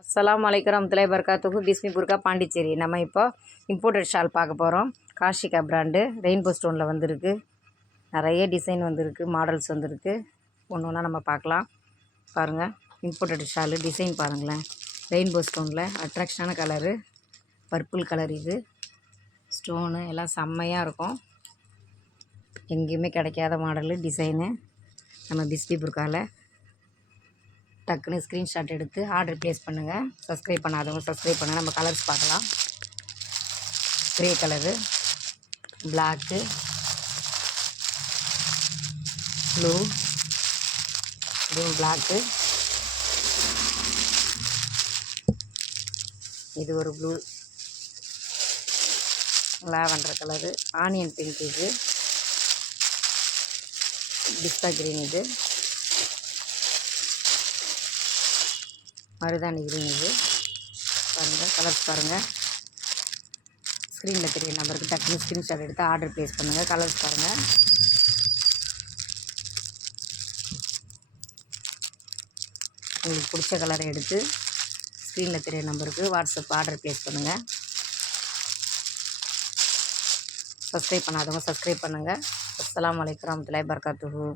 அஸ்ஸலாமு அலைக்கும் வரஹ்மத்துல்லாஹி வபரகாத்துஹு. பிஸ்மி புர்கா பாண்டிச்சேரி. நம்ம இப்போ இம்போர்ட்டட் ஷால் பார்க்க போகிறோம். காஷிகா பிராண்டு ரெயின்போ ஸ்டோனில் வந்திருக்கு. நிறைய டிசைன் வந்திருக்கு, மாடல்ஸ் வந்திருக்கு. ஒன்று ஒன்றா நம்ம பார்க்கலாம். பாருங்கள், இம்போர்ட்டட் ஷாலு டிசைன் பாருங்களேன். ரெயின்போ ஸ்டோனில் அட்ராக்ஷனான கலரு, பர்பிள் கலர். இது ஸ்டோனு எல்லாம் செம்மையாக இருக்கும். எங்கேயுமே கிடைக்காத மாடலு டிசைனு. நம்ம பிஸ்மி புர்காவில் டக்குன்னு ஸ்க்ரீன்ஷாட் எடுத்து ஆர்டர் ப்ளேஸ் பண்ணுங்கள். சப்ஸ்கிரைப் பண்ணாதவங்க சப்ஸ்கிரைப் பண்ணுங்கள். நம்ம கலர்ஸ் பார்க்கலாம். க்ரே கலரு, பிளாக்கு, ப்ளூ, இதுவும் பிளாக்கு, இது ஒரு blue, lavender colour, onion pink, இது பிஸ்தா கிரீன், இது மருதாணி கிரீன். இது பாருங்கள், கலர்ஸ் பாருங்கள். ஸ்க்ரீனில் தெரிய நம்பருக்கு டக்குன்னு ஸ்க்ரீன்ஷாட் எடுத்து ஆர்டர் ப்ளேஸ் பண்ணுங்கள். கலர்ஸ் பாருங்கள். உங்களுக்கு பிடிச்ச கலரை எடுத்து ஸ்க்ரீனில் தெரிய நம்பருக்கு வாட்ஸ்அப் ஆர்டர் ப்ளேஸ் பண்ணுங்கள். சப்ஸ்கிரைப் பண்ணாதவங்க சப்ஸ்கிரைப் பண்ணுங்கள். அஸ்ஸலாமு அலைக்கும் வரஹ்மத்துல்லாஹி வபரகாத்துஹு.